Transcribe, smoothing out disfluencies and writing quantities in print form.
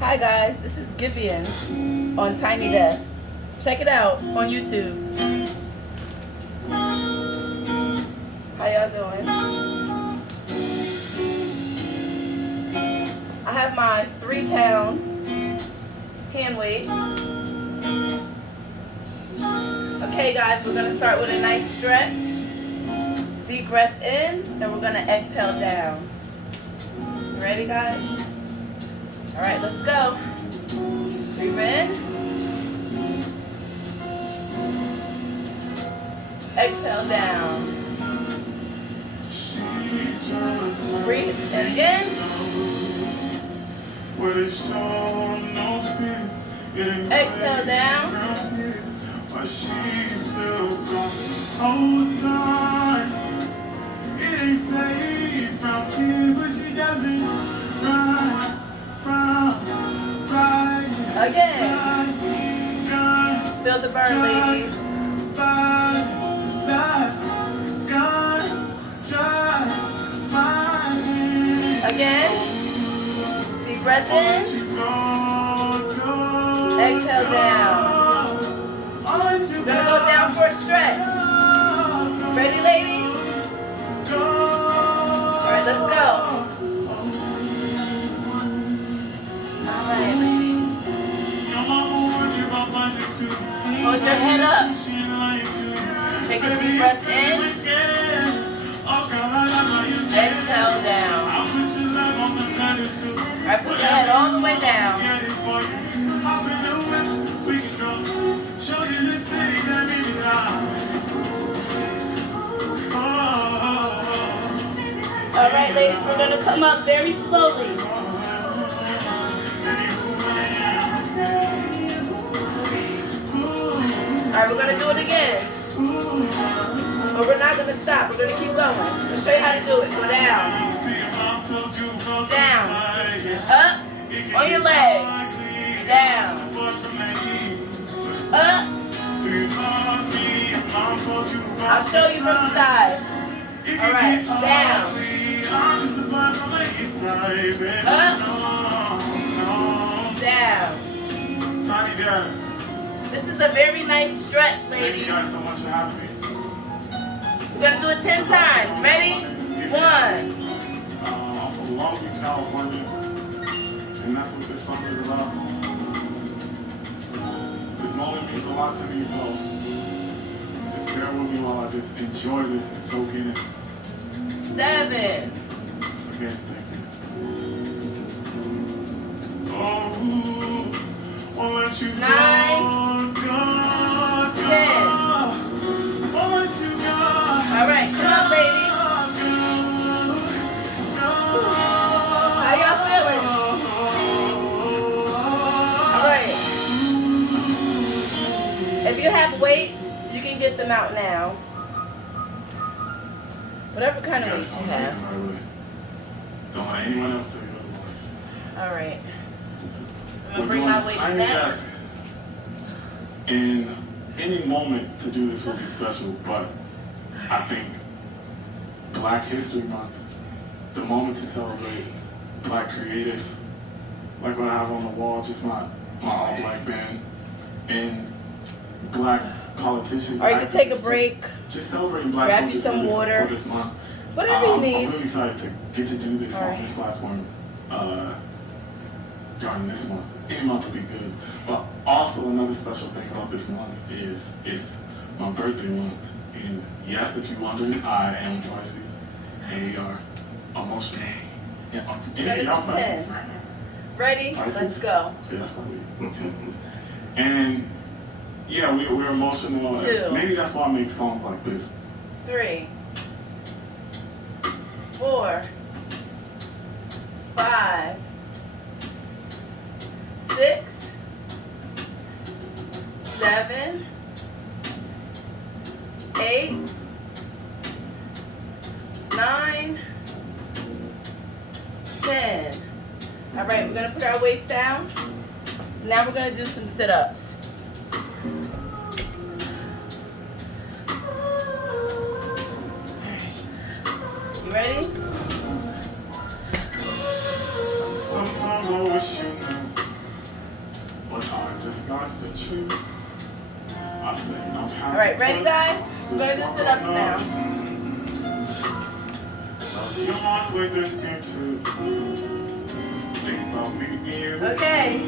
Hi guys, this is Giveon on Tiny Desk. Check it out on YouTube. How y'all doing? I have my 3-pound hand weights. Okay guys, we're going to start with a nice stretch. Deep breath in, and we're going to exhale down. You ready guys? Alright, let's go. Breathe in. Exhale down. Breathe in again. Exhale down. It ain't safe from here, but she doesn't run from right. Again. Feel the burn, ladies. Again. Deep breath in. Exhale down. We're going to go down for a stretch. Ready, ladies? Alright, let's go. Alright, ladies. Hold your head up. Take a deep breath in. Exhale down. Alright, put your head all the way down. Alright ladies, we're going to come up very slowly. Alright, we're going to do it again. But we're not going to stop. We're going to keep going. I'll show you how to do it. Go down. Down. Up. On your legs. Down. Up. I'll show you from the side. Alright, down. Up. Down. Tiny Desk. This is a very nice stretch, ladies. Thank you guys so much for having me. We're going to do it 10 times. Ready? 1. I'm from Long Beach, California. And that's what this song is about. This moment means a lot to me, so just bear with me while I just enjoy this and soak in it. 7. Again, thank you. Oh, won't let you 9. go, 10. won't let you go. Alright, come on, ladies. How y'all feeling? Alright. If you have weights, you can get them out now. Whatever kind of weights you have. Don't let anyone else tell you otherwise. Alright. I'm going to We're bring doing my weights Tiny back. Desk. And any moment to do this will be special, but I think Black History Month, the moment to celebrate Black creatives, like what I have on the wall, just my all-black band, and Black politicians. Or you can take a break, just celebrating Black grab culture you some water, for this month. whatever you I'm need. really excited to get to do this on Alright. this platform during this month. Any month would be good. But also another special thing about this month is it's my birthday month. And yes, if you're wondering, I am Pisces, and we are emotional. Yeah, Ready y'all to Pisces. 10. Ready? Pisces? Let's go. Yeah, that's what we. And yeah, we're emotional. 2. Maybe that's why I make songs like this. 3. 4. 5. 6. 7. 8. 9. 10. Alright, we're going to put our weights down. Now we're going to do some sit-ups. You ready? Sometimes I wish you knew God's the truth. I say I'm happy. All right, ready, guys? We're gonna do sit-ups now. Cause your heart with this good too. Think about me and you. Okay.